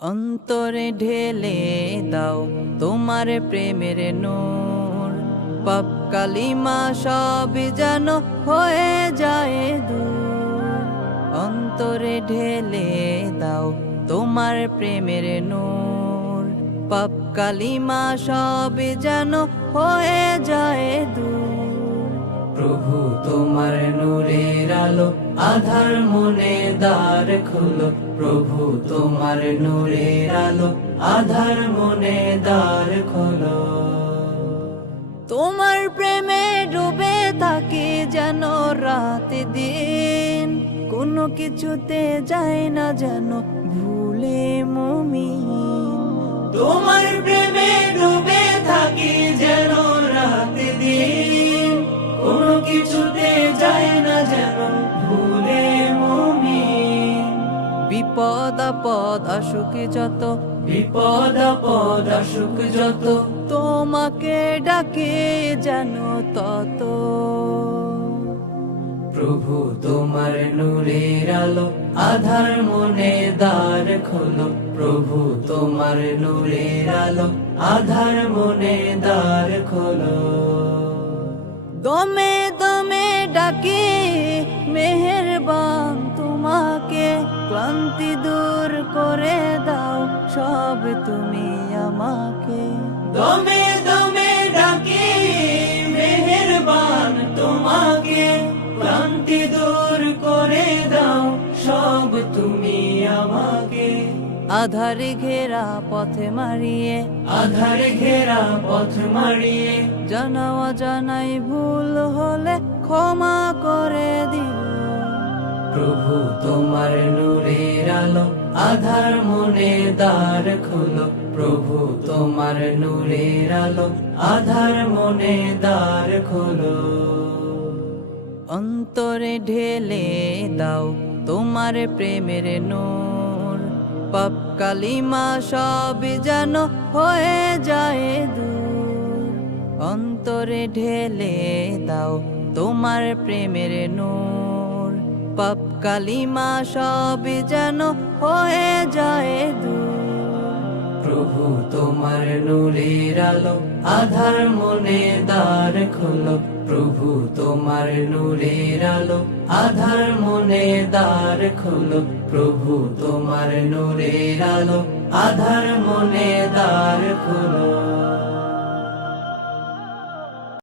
অন্তরে ঢেলে দাও তোমার প্রেমের নূর, পাপ কালিমা সব যেন হয়ে যায় দূর। অন্তরে ঢেলে দাও তোমার প্রেমের নূর, পাপ কালিমা সব যেন হয়ে যায় দূর। প্রভু তোমার নূরের আলো আধার মনে দ্বার খুলো, প্রভু তোমার নূরের আলো আধার মনে দ্বার খোলো। তোমার প্রেমে ডুবে থাকি যেন রাত দিন, কোনো কিছুতে যায় না যেন ভুলে মুমিন। তোমার প্রেমে ডুবে থাকি যেন রাত দিন, কোনো কিছুতে যায় না যেন ভুলে মুমিন। বিপদ আপদ আসুক যত, বিপদ আপদ আসুক যত, তোমাকে ডাকে যেন তত। প্রভু তোমার নূরের আলো আধার মনে দ্বার খোলো, প্রভু তোমার নূরের আলো আধার মনে দ্বার খোলো। দমে দমে ডাকি মেহেরবান তোমাকে, ক্লান্তি দূর করে দাও সব তুমি আমাকে। দমে দমে ডাকি মেহেরবান তোমাকে, ক্লান্তি দূর করে দাও সব তুমি আমাকে। আধার ঘেরা পথে মারিয়ে, আধার ঘেরা পথ মারিয়ে, জানা অজানাই ভুল হলে ক্ষমা করে দিও। প্রভু তোমার নূরের আলো আধার মনে দ্বার খুলো, প্রভু তোমার নূরের আলো আধার মনে দ্বার খোলো। অন্তরে ঢেলে দাও তোমার প্রেমের নূর, পাপ কালিমা সব যেন হয়ে যায় দূর। অন্তরে ঢেলে দাও তোমার প্রেমের নূর, পাপ কালিমা সব যেন হয়ে যায় দূর। প্রভু তোমার নূরের আলো আধার মনে দ্বার খোলো, প্রভু তোমার নূরের আলো আধার মনে দ্বার খোলো, প্রভু তোমার নূরের আলো আধার মনে দ্বার খোলো।